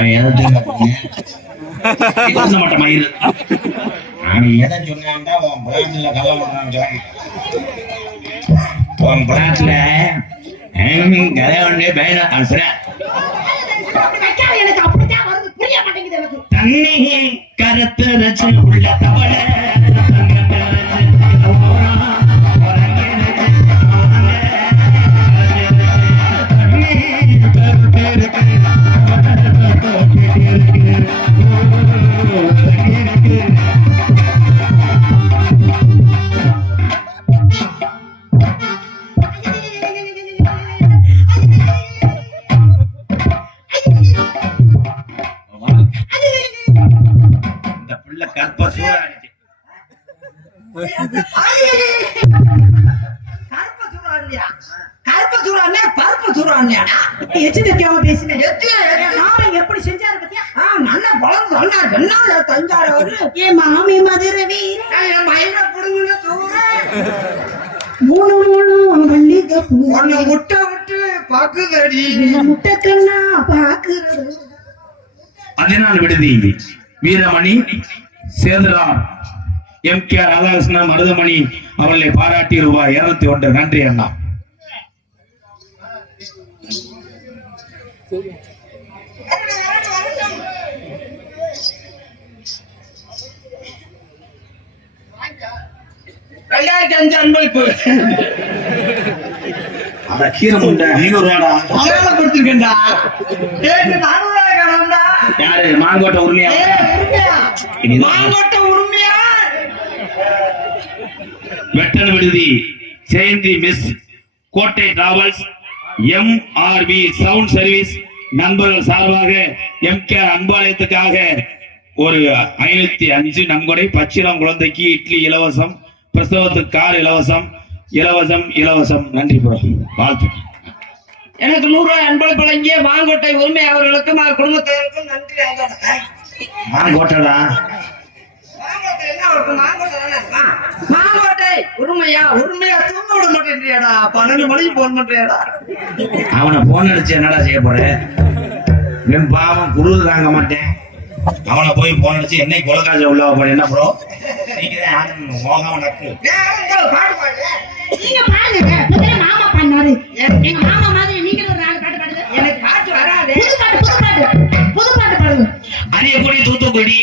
அவன் எதை மாட்ட மயிறு அவன் எதை சொன்னான்டா உன் பிளாட்ல கல்ல மாட்டான் உன் பிளாட்ல கதை ஒன்றே பயனா எனக்கு அப்படித்தான் வருது, புரிய மாட்டேங்குது எனக்கு. தண்ணி கருத்து ரச்சு உள்ள தவளை எப்படி செஞ்சாரு பத்தியா? நல்ல பலம் சொன்னார். தஞ்சாரு என் மாமி மதுரை மூணு மூணு மல்லிகை முட்டை விட்டு பாக்குதடி முட்டை கண்ணா பாக்குறது. அதனால் விடுதி வீரமணி சேதுராம் MK ராதாகிருஷ்ணன் மருதமணி அவர்களை பாராட்டி ரூபாய் 201. நன்றி அண்ணா. மாங்கோட்டை உரிமையா வெட்டன் விடுதி ஜெயந்தி மிஸ் கோட்டை டிராவல்ஸ் MRB சவுண்ட் சர்வீஸ் நண்பர்கள் சார்பாக MK அன்பாலயத்துக்காக ஒரு 505 நன்கொடை. பச்சிளம் குழந்தைக்கு இட்லி இலவசம், பிரசவத்துக்கு கார் இலவசம், இலவசம் இலவசம். நன்றி ப்ரோ, வாழ்த்து. எனக்கு 100 ரூபாய் அன்பளை வழங்கிய மாங்கோட்டை உரிமை அவர்களுக்கும் குடும்பத்தினருக்கும் நன்றி. மாங்கோட்டடா மாங்கோட்டை உரிமையா தூங்க விட மாட்டேன்றியாடா, 12 மணிக்கு போன் பண்றியாடா. அவனை போன் அடிச்சு என்னடா செய்ய போறேன்? பாவம் குளிர் தாங்க மாட்டேன். அவனை போய் போன் அடிச்சு என்னை கொலக்காஜ உள்ள போறேன். என்ன ப்ரோ நீங்க மோகம் நக்கு நீங்க பாருங்க. மாமா பண்ணாரு, எங்க மாமா மாதிரி நீங்க ஒரு 4 பாட்டு பாடுங்க. எனக்கு பாட்டு வராது. புது பாட்டு பாடுங்க. அரியக்குடி தூத்துக்குடி